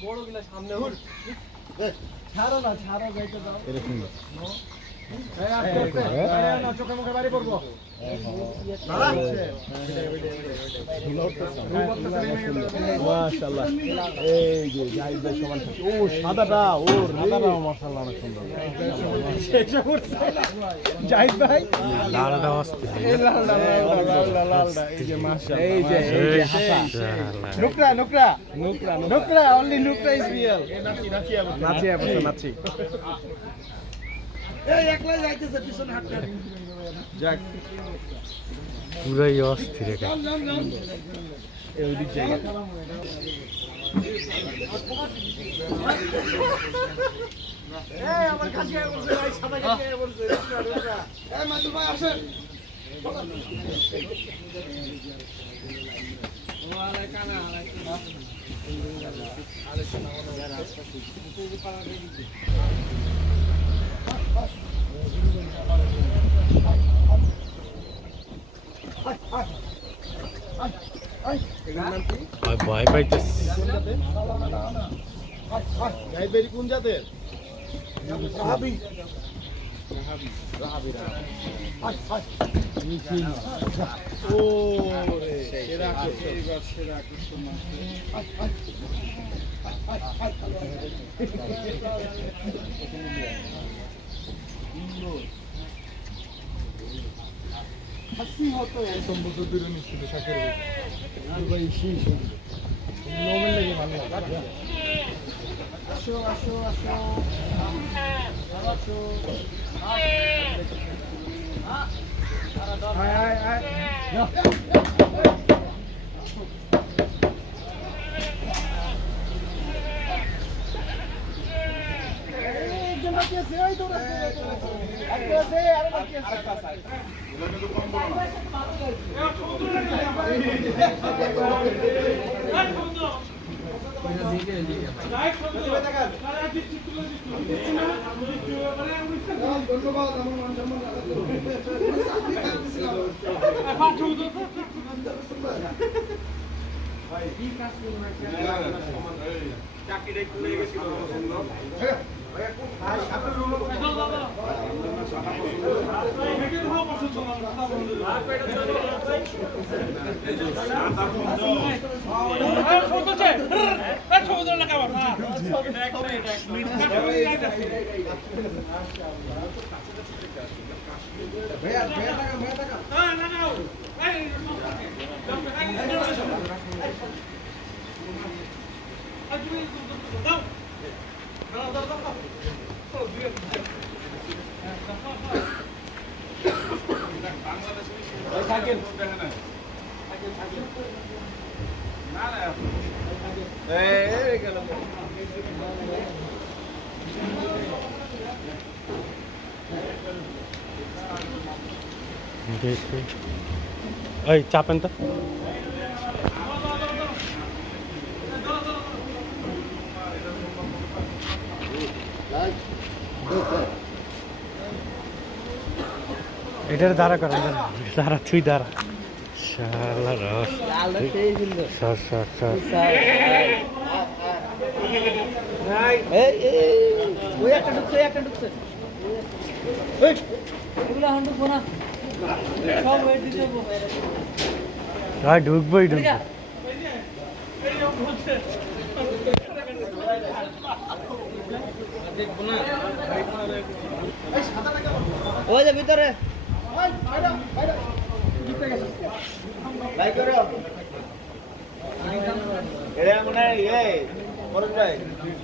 বড় গিলা সামনে হুল ছাড়ো না ছাড়ো গাইতে দাও এরকম এই আস্তে আস্তে বাইরে না চোখে মুখে বাইরে পড়বো দাদা মাশাআল্লাহ এই যে জাহিদ ভাই সমান ও সাদাটা ওর সাদাটা মাশাআল্লাহ অনেক সুন্দর জাহিদ ভাই লালটা অস্থির এই লালটা এই যে মাশাআল্লাহ এই যে হাসা নুকরা নুকরা নুকরা নুকরা অনলি নুকরা ইজ রিয়েল নাচি অবস্থা নাচি এই একলাই যাইতেছে পিছনে হাঁটতে যাক পুরাই অস্থির এটা এই ওদিক জায়গা এই আমার কাছে বলছে ভাই সাদা কাছে বলছে এই মাদুর ভাই আসেন ওয়ালা কানা ভয় পাইতেছে জাহিদ ভাই কোন জাতের রাহাবি ও রে সেরা হাসি হতো সম্ভবত বিরোধী ছিল শাকের ভাই শীষ নোমেন লাগে ভালো আসো আসো আসো আসো আয় আয় আয় একজন বাকি আছে ওই দৌড়াচ্ছে আরে বাকি আছে ধন্যবাদ আমার মান সম্মান চাকরিটাই খুলে গেছিল ওই চাপেন তো এটার দ্বারা করেন দ্বারা তুই দ্বারা শালা রস সর সর সর ঢুকবোই ঢুকবো ওই যে ভিতরে এটা মনে হয়